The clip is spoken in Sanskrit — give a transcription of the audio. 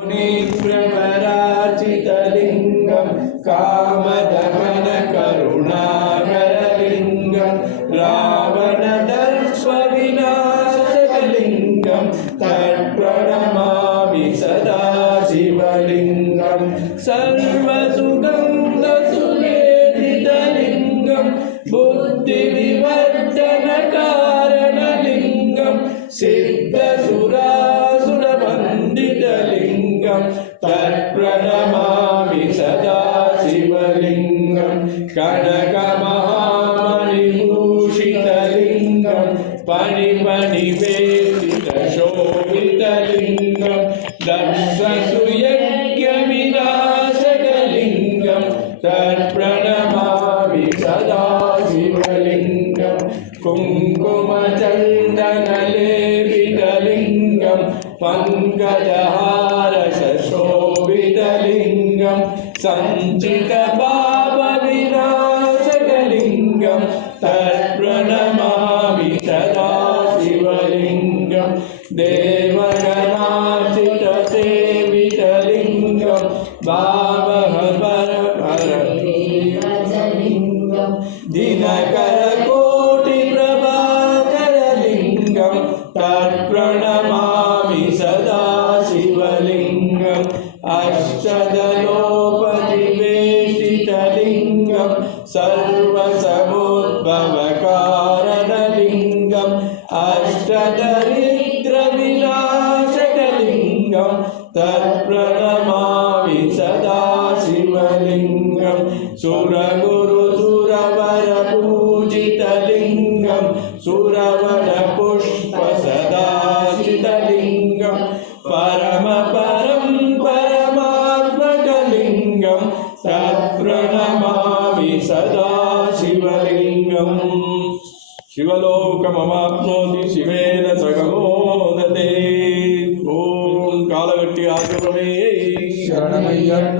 मुनिप्रवराचितलिङ्गं कामदहनकरुणाकरलिङ्गं रावणदर्पविनाशकलिङ्गं तत्प्रणमामि सदा शिवलिङ्गं सर्वसुगन्धसुलेपितलिङ्गं बुद्धिविवर्धनकारणलिङ्गं सिद्धसुरासुरवन्दितलिङ्गं तत्प्रणमामि सदा शिवलिङ्गं कनकमहामणिभूषितलिङ्गं पणिपणिवेदितशोभितलिङ्गं दक्षसुयज्ञविनाशकलिङ्गं तत्प्रणमामि सदा शिवलिङ्गं कुङ्कुमचन्दनलेपितलिङ्गं पङ्कजहारशोभितलिङ्गं सञ्चितपापविनाशकलिङ्गं तत्प्रणमामि सदा शिवलिङ्गं देवगणार्चितसेवितलिङ्गं भावहरलिङ्गं दिनकरकोटिप्रभाकरलिङ्गं तत्प्रणमामि सदा शिवलिङ्गम् अष्टदलोपनिवेशितलिङ्गं सर्वसमुद्भवकारणलिङ्गम् अष्टदरिद्रविनाशकलिङ्गं तत्प्रणमामि सदा शिवलिङ्गं सुरगुरुसुरवरपूजितलिङ्गं सुरवरपुष्पसदाचितलिङ्गं परमपरं परमात्मकलिङ्गं तत्प्रणमामि सदा शिवलिङ्गम् शिवलोकमवाप्नोति शिवेन सगमोदते। ॐ कालगट्टि आश्रमे शरणमय्यप्प।